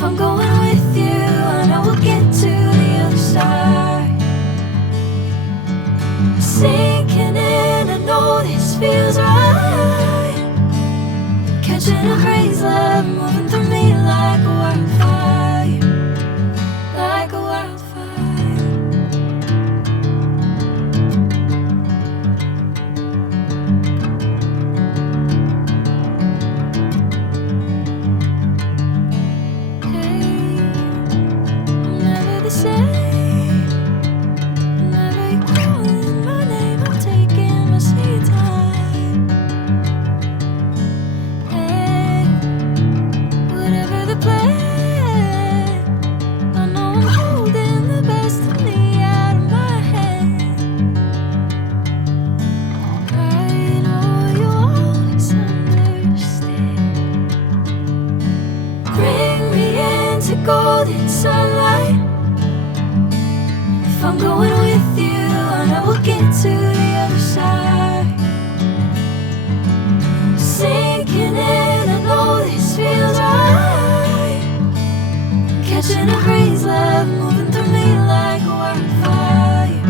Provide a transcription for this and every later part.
If I'm going with you, I know we'll get to the other side. Sinking in, I know this feels right. Catching a crazy love, moving through me like a wildfire, like a wildfire. Hey, I'm never the same. Whenever you're calling my name, I'm taking my sweet time. Hey, whatever the plan, I know I'm holding the best of me out of my hand. I know you'll always understand. Bring me into golden sunlight. If I'm going with you, I know we'll get to the other side. Sinking in, I know this feels right. Catching a crazy love, moving through me like a wildfire,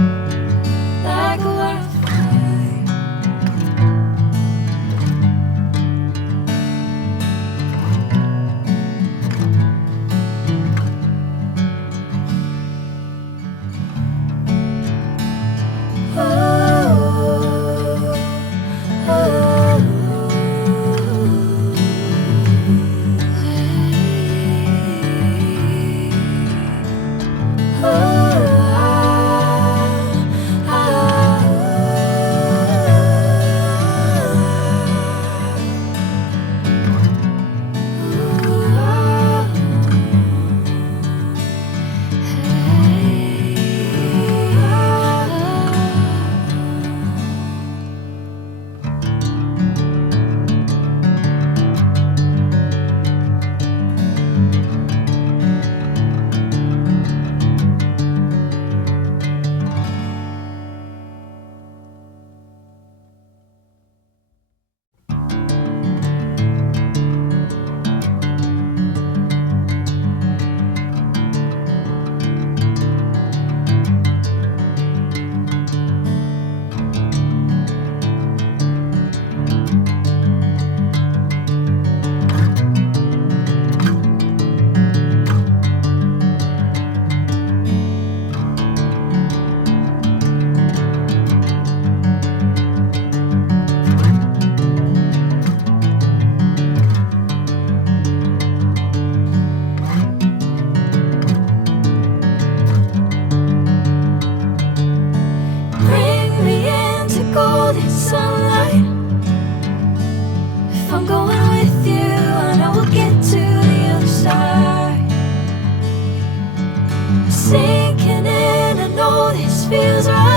like a wildfire. Bring me into golden sunlight. If I'm going with you, I know we'll get to the other side. Sinking in, I know this feels right.